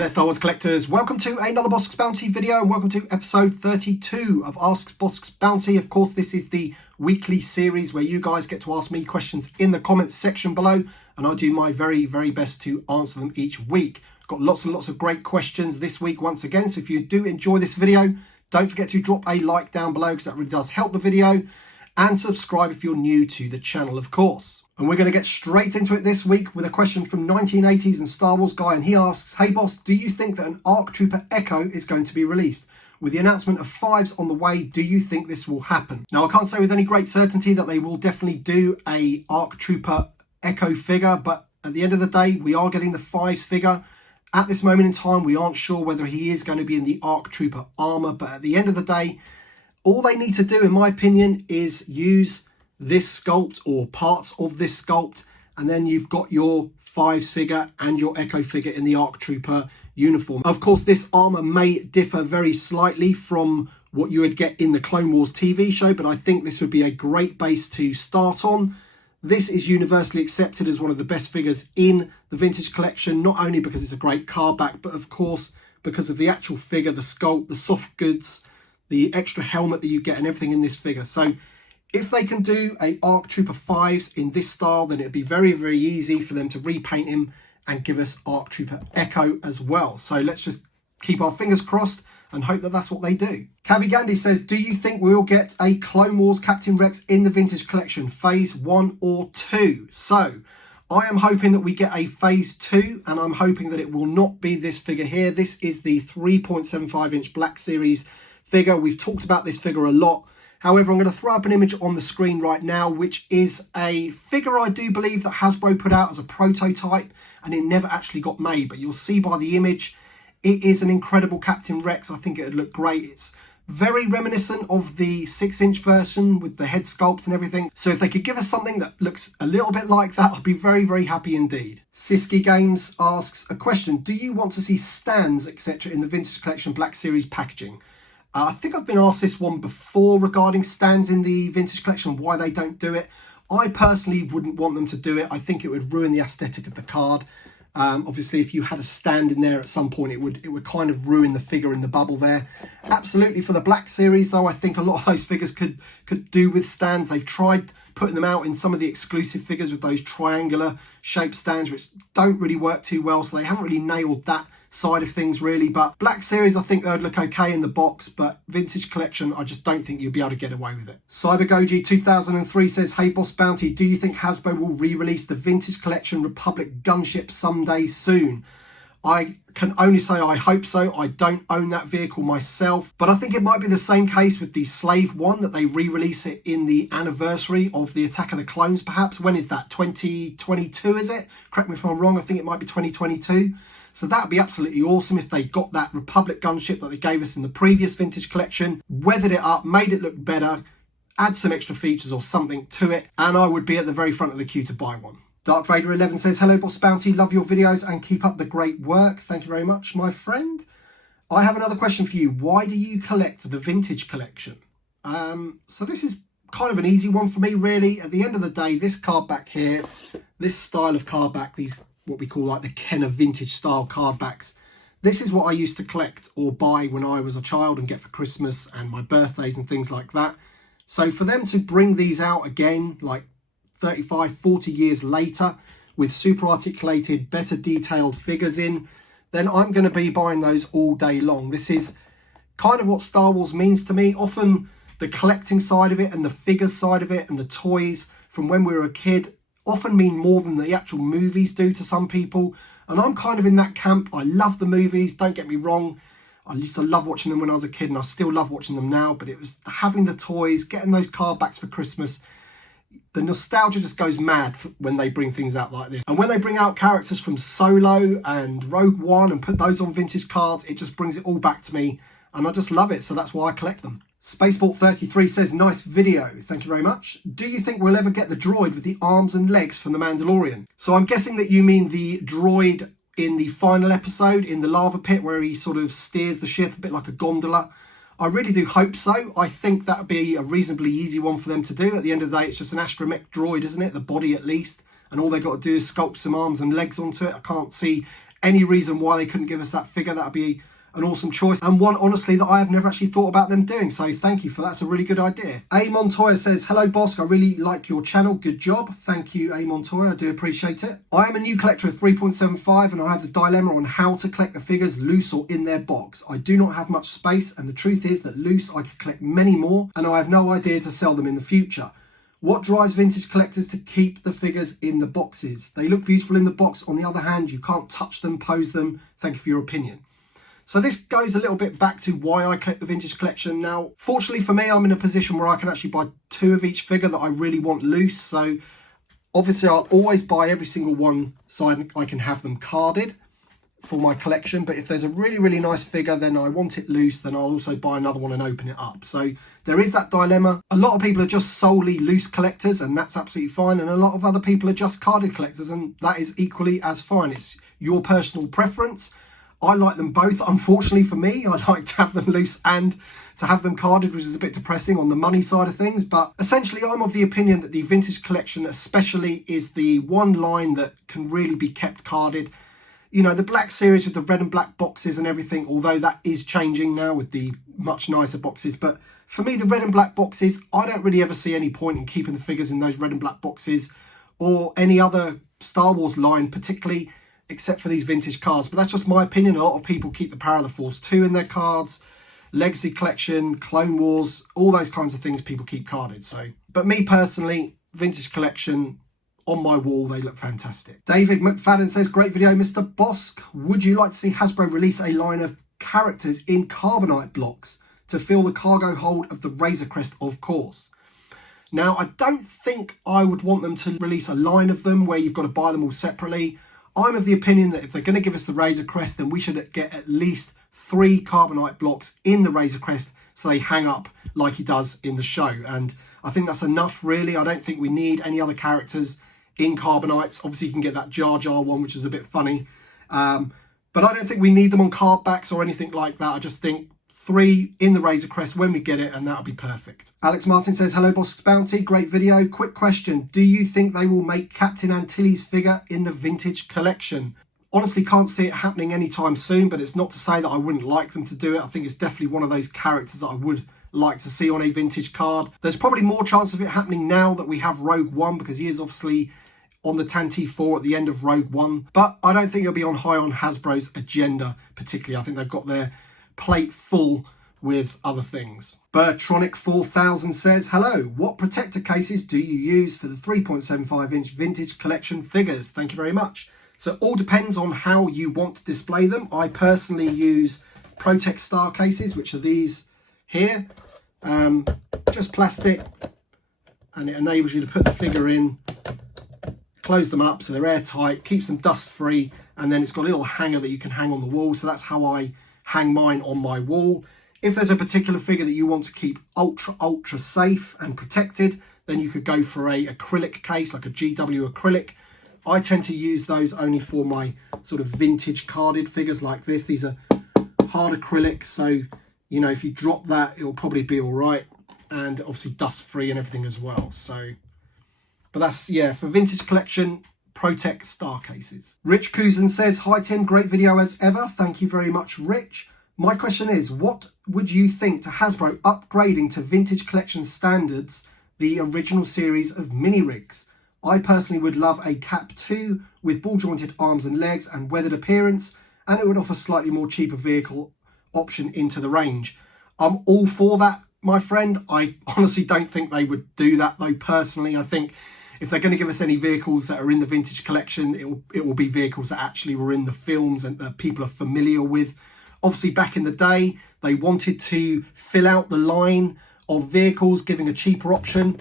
there, Star Wars collectors. Welcome to another Bossk's Bounty video and welcome to episode 32 of Ask Bossk's Bounty. Of course, this is the weekly series where you guys get to ask me questions in the comments section below and I do my very best to answer them each week. I've got lots and lots of great questions this week once again, so if you do enjoy this video, don't forget to drop a like down below because that really does help the video, and subscribe if you're new to the channel, of course. And we're going to get straight into it this week with a question from 1980s and Star Wars guy, and he asks, "Hey boss, do you think that an ARC Trooper Echo is going to be released? With the announcement of 5s on the way, do you think this will happen?" Now, I can't say with any great certainty that they will definitely do a ARC Trooper Echo figure, but at the end of the day, we are getting the 5s figure. At this moment in time, we aren't sure whether he is going to be in the ARC Trooper armor, but at the end of the day, all they need to do, in my opinion, is use this sculpt or parts of this sculpt, and then you've got your 5s figure and your Echo figure in the ARC Trooper uniform. Of course, this armor may differ very slightly from what you would get in the Clone Wars TV show, but I think this would be a great base to start on. This is universally accepted as one of the best figures in the Vintage Collection, not only because it's a great card back, but of course because of the actual figure, the sculpt, the soft goods, the extra helmet that you get and everything in this figure. So if they can do a ARC Trooper 5s in this style, then it'd be very easy for them to repaint him and give us ARC Trooper Echo as well. So let's just keep our fingers crossed and hope that that's what they do. Kavi Gandhi says, "Do you think we'll get a Clone Wars Captain Rex in the Vintage Collection, phase 1 or 2? So I am hoping that we get a phase 2, and I'm hoping that it will not be this figure here. This is the 3.75 inch Black Series figure. We've talked about this figure a lot. However, I'm going to throw up an image on the screen right now, which is a figure I do believe that Hasbro put out as a prototype, and it never actually got made. But you'll see by the image, it is an incredible Captain Rex. I think it would look great. It's very reminiscent of the 6-inch version with the head sculpt and everything. So if they could give us something that looks a little bit like that, I'd be very happy indeed." Siski Games asks a question, "Do you want to see stands, etc. in the Vintage Collection Black Series packaging?" I think I've been asked this one before regarding stands in the Vintage Collection, why they don't do it. I personally wouldn't want them to do it. I think it would ruin the aesthetic of the card. Obviously, if you had a stand in there at some point, it would kind of ruin the figure in the bubble there. Absolutely, for the Black Series, though, I think a lot of those figures could do with stands. They've tried putting them out in some of the exclusive figures with those triangular shaped stands, which don't really work too well, so they haven't really nailed that side of things really. But Black Series, I think they would look okay in the box, but Vintage Collection, I just don't think you'll be able to get away with it. CyberGoji 2003 says, "Hey Boss Bounty, do you think Hasbro will re-release the Vintage Collection Republic Gunship someday soon?" I can only say I hope so. I don't own that vehicle myself, but I think it might be the same case with the Slave One, that they re-release it in the anniversary of the Attack of the Clones perhaps. When is that? 2022, is it? Correct me if I'm wrong, I think it might be 2022. So that would be absolutely awesome if they got that Republic Gunship that they gave us in the previous Vintage Collection, weathered it up, made it look better, add some extra features or something to it, and I would be at the very front of the queue to buy one. Darth Vader 11 says, "Hello Boss Bounty, love your videos and keep up the great work." Thank you very much, my friend. I have another question for you. Why do you collect the Vintage Collection? So this is kind of an easy one for me, really. At the end of the day, this card back here, this style of card back, these what we call like the Kenner vintage style card backs, this is what I used to collect or buy when I was a child and get for Christmas and my birthdays and things like that. So for them to bring these out again, like 35-40 years later, with super articulated, better detailed figures in, then I'm going to be buying those all day long. This is kind of what Star Wars means to me. Often the collecting side of it and the figures side of it and the toys from when we were a kid often mean more than the actual movies do to some people, and I'm kind of in that camp. I love the movies, don't get me wrong. I used to love watching them when I was a kid and I still love watching them now, but it was having the toys, getting those card backs for Christmas. The nostalgia just goes mad when they bring things out like this. And when they bring out characters from Solo and Rogue One and put those on vintage cards, it just brings it all back to me and I just love it. So that's why I collect them. Spaceport 33 says, "Nice video." Thank you very much. "Do you think we'll ever get the droid with the arms and legs from The Mandalorian?" So I'm guessing that you mean the droid in the final episode in the lava pit where he sort of steers the ship a bit like a gondola. I really do hope so. I think that would be a reasonably easy one for them to do. At the end of the day, it's just an astromech droid, isn't it? The body at least. And all they've got to do is sculpt some arms and legs onto it. I can't see any reason why they couldn't give us that figure, that would be an awesome choice, and one honestly that I have never actually thought about them doing, so thank you for that. It's a really good idea. A Montoya says, hello Bossk, I really like your channel, good job. Thank you, A Montoya, I do appreciate it. I am a new collector of 3.75 and I have the dilemma on how to collect the figures loose or in their box. I do not have much space, and the truth is that loose I could collect many more, and I have no idea to sell them in the future. What drives vintage collectors to keep the figures in the boxes? They look beautiful in the box, on the other hand you can't touch them, pose them. Thank you for your opinion. So this goes a little bit back to why I collect the vintage collection. Now, fortunately for me, I'm in a position where I can actually buy 2 of each figure that I really want loose. So obviously I'll always buy every single one so I can have them carded for my collection. But if there's a really, really nice figure, then I want it loose, then I'll also buy another one and open it up. So there is that dilemma. A lot of people are just solely loose collectors, and that's absolutely fine. And a lot of other people are just carded collectors, and that is equally as fine. It's your personal preference. I like them both. Unfortunately for me, I like to have them loose and to have them carded, which is a bit depressing on the money side of things. But essentially, I'm of the opinion that the vintage collection especially is the one line that can really be kept carded. You know, the black series with the red and black boxes and everything, although that is changing now with the much nicer boxes. But for me, the red and black boxes, I don't really ever see any point in keeping the figures in those red and black boxes or any other Star Wars line particularly, except for these vintage cards. But that's just my opinion. A lot of people keep the Power of the Force 2 in their cards, Legacy Collection, Clone Wars, all those kinds of things people keep carded. So, but me personally, vintage collection on my wall, they look fantastic. David McFadden says, great video, Mr. Bossk. Would you like to see Hasbro release a line of characters in Carbonite blocks to fill the cargo hold of the Razor Crest, of course? Now, I don't think I would want them to release a line of them where you've got to buy them all separately. I'm of the opinion that if they're going to give us the Razor Crest, then we should get at least 3 Carbonite blocks in the Razor Crest so they hang up like he does in the show. And I think that's enough, really. I don't think we need any other characters in Carbonites. Obviously, you can get that Jar Jar one, which is a bit funny. But I don't think we need them on card backs or anything like that. I just think 3 in the Razor Crest when we get it, and that'll be perfect. Alex Martin says, hello Bossk Bounty, great video. Quick question, do you think they will make Captain Antilles figure in the vintage collection? Honestly, can't see it happening anytime soon, but it's not to say that I wouldn't like them to do it. I think it's definitely one of those characters that I would like to see on a vintage card. There's probably more chance of it happening now that we have Rogue One, because he is obviously on the Tantive 4 at the end of Rogue One. But I don't think it'll be on high on Hasbro's agenda particularly. I think they've got their plate full with other things. Bertronic 4000 says, hello, what protector cases do you use for the 3.75 inch vintage collection figures? Thank you very much. So it all depends on how you want to display them. I personally use Protect Star cases, which are these here. Just plastic, and it enables you to put the figure in, close them up so they're airtight, keeps them dust free, and then it's got a little hanger that you can hang on the wall. So that's how I hang mine on my wall. If there's a particular figure that you want to keep ultra safe and protected, then you could go for a acrylic case, like a GW acrylic. I tend to use those only for my sort of vintage carded figures like this. These are hard acrylic, so you know, if you drop that, it'll probably be all right, and obviously dust free and everything as well. So, but that's, yeah, for vintage collection, Protect Star cases. Rich Kuzan says, hi Tim, great video as ever. Thank you very much, Rich. My question is, what would you think to Hasbro upgrading to vintage collection standards the original series of mini rigs? I personally would love a Cap 2 with ball jointed arms and legs and weathered appearance, and it would offer slightly more cheaper vehicle option into the range. I'm all for that, my friend. I honestly don't think they would do that though, personally. I think if they're going to give us any vehicles that are in the vintage collection, it will be vehicles that actually were in the films and that people are familiar with. Obviously, back in the day, they wanted to fill out the line of vehicles, giving a cheaper option.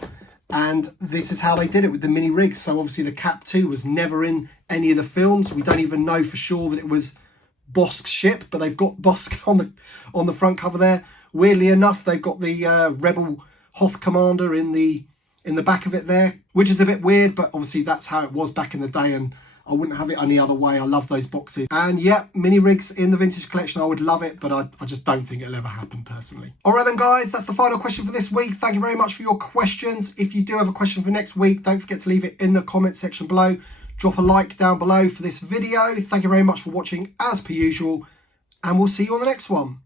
And this is how they did it with the mini rigs. So obviously the Cap 2 was never in any of the films. We don't even know for sure that it was Bossk's ship, but they've got Bossk on the front cover there. Weirdly enough, they've got the Rebel Hoth Commander in the back of it there, which is a bit weird, but obviously that's how it was back in the day, and I wouldn't have it any other way. I love those boxes. And yeah, mini rigs in the vintage collection, I would love it, but I just don't think it'll ever happen personally. All right then guys, that's the final question for this week. Thank you very much for your questions. If you do have a question for next week, don't forget to leave it in the comment section below. drop a like down below for this video. Thank you very much for watching as per usual, and we'll see you on the next one.